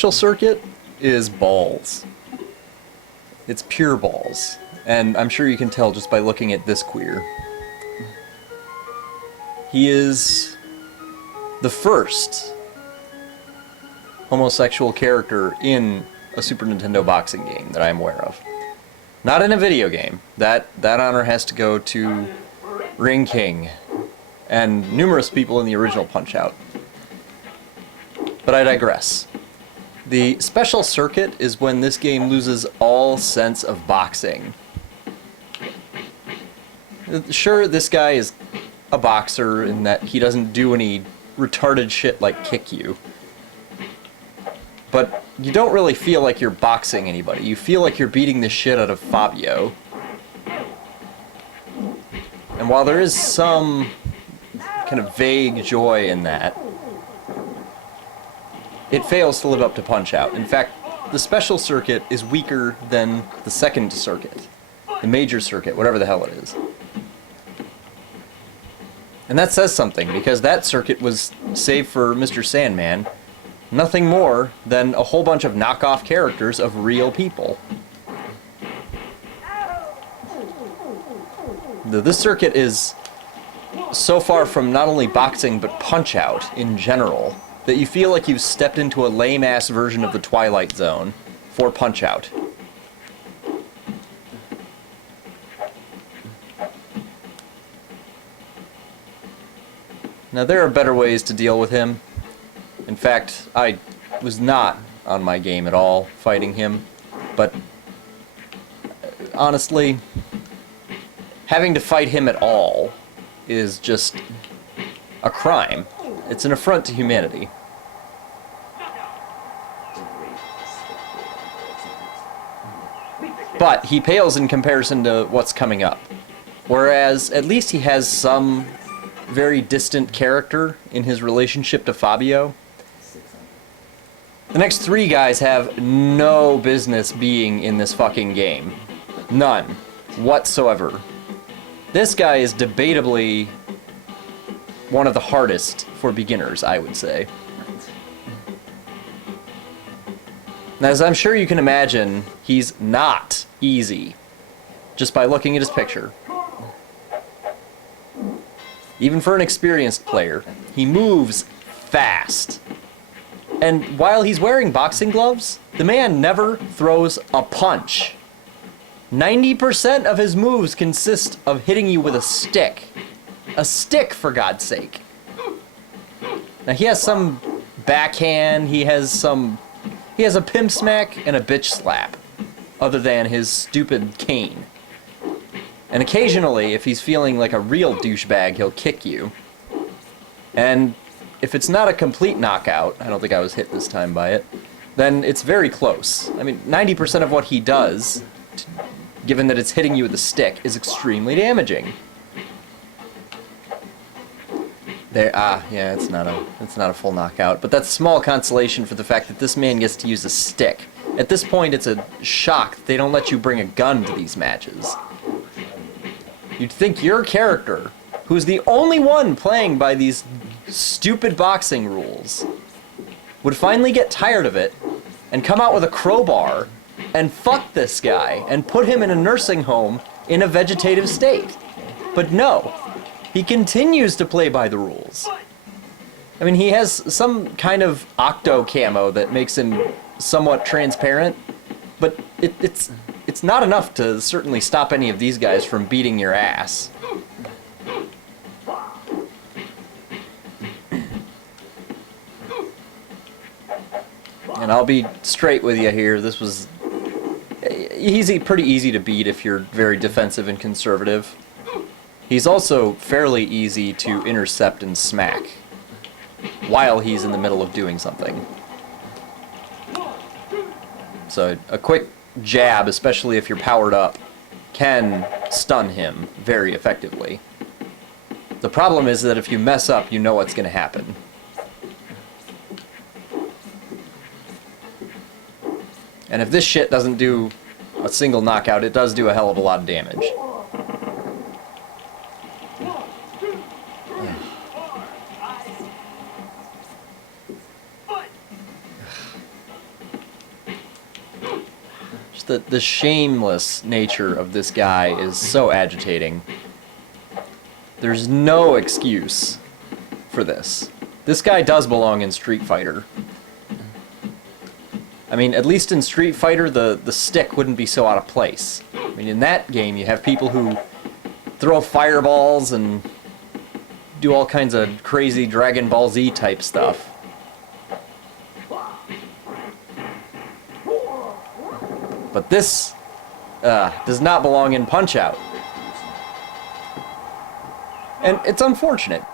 Special circuit is balls. It's pure balls. And I'm sure you can tell just by looking at this queer. He is the first homosexual character in a Super Nintendo boxing game that I'm aware of. Not in a video game. That honor has to go to Ring King and numerous people in the original Punch-Out. But I digress. The special circuit is when this game loses all sense of boxing. Sure, this guy is a boxer in that he doesn't do any retarded shit like kick you. But you don't really feel like you're boxing anybody. You feel like you're beating the shit out of Fabio. And while there is some kind of vague joy in that, it fails to live up to Punch-Out. In fact, the special circuit is weaker than the second circuit. The major circuit, whatever the hell it is. And that says something, because that circuit was saved for Mr. Sandman. Nothing more than a whole bunch of knockoff characters of real people. This circuit is so far from not only boxing, but Punch-Out in general, that you feel like you've stepped into a lame-ass version of the Twilight Zone for Punch-Out. Now, there are better ways to deal with him. In fact, I was not on my game at all fighting him, but honestly, having to fight him at all is just a crime. It's an affront to humanity. But he pales in comparison to what's coming up. Whereas, at least he has some very distant character in his relationship to Fabio. The next three guys have no business being in this fucking game. None. Whatsoever. This guy is debatably one of the hardest for beginners, I would say. Now, as I'm sure you can imagine, he's not easy, just by looking at his picture. Even for an experienced player, he moves fast. And while he's wearing boxing gloves, the man never throws a punch. 90% of his moves consist of hitting you with a stick. A stick, for God's sake. Now, he has some backhand, he has a pimp smack and a bitch slap, other than his stupid cane. And occasionally, if he's feeling like a real douchebag, he'll kick you. And if it's not a complete knockout, I don't think I was hit this time by it, then it's very close. I mean, 90% of what he does, given that it's hitting you with a stick, is extremely damaging. There, yeah, it's not a full knockout, but that's small consolation for the fact that this man gets to use a stick. At this point, it's a shock that they don't let you bring a gun to these matches. You'd think your character, who's the only one playing by these stupid boxing rules, would finally get tired of it and come out with a crowbar and fuck this guy and put him in a nursing home in a vegetative state. But no, he continues to play by the rules. I mean, he has some kind of octo camo that makes him somewhat transparent, but it's not enough to certainly stop any of these guys from beating your ass. And I'll be straight with you here, this was pretty easy to beat if you're very defensive and conservative. He's also fairly easy to intercept and smack while he's in the middle of doing something. So a quick jab, especially if you're powered up, can stun him very effectively. The problem is that if you mess up, you know what's going to happen. And if this shit doesn't do a single knockout, it does do a hell of a lot of damage. Just the shameless nature of this guy is so agitating. There's no excuse for this. This guy does belong in Street Fighter. I mean, at least in Street Fighter, the stick wouldn't be so out of place. I mean, in that game, you have people who throw fireballs and do all kinds of crazy Dragon Ball Z type stuff. But this does not belong in Punch-Out. And it's unfortunate.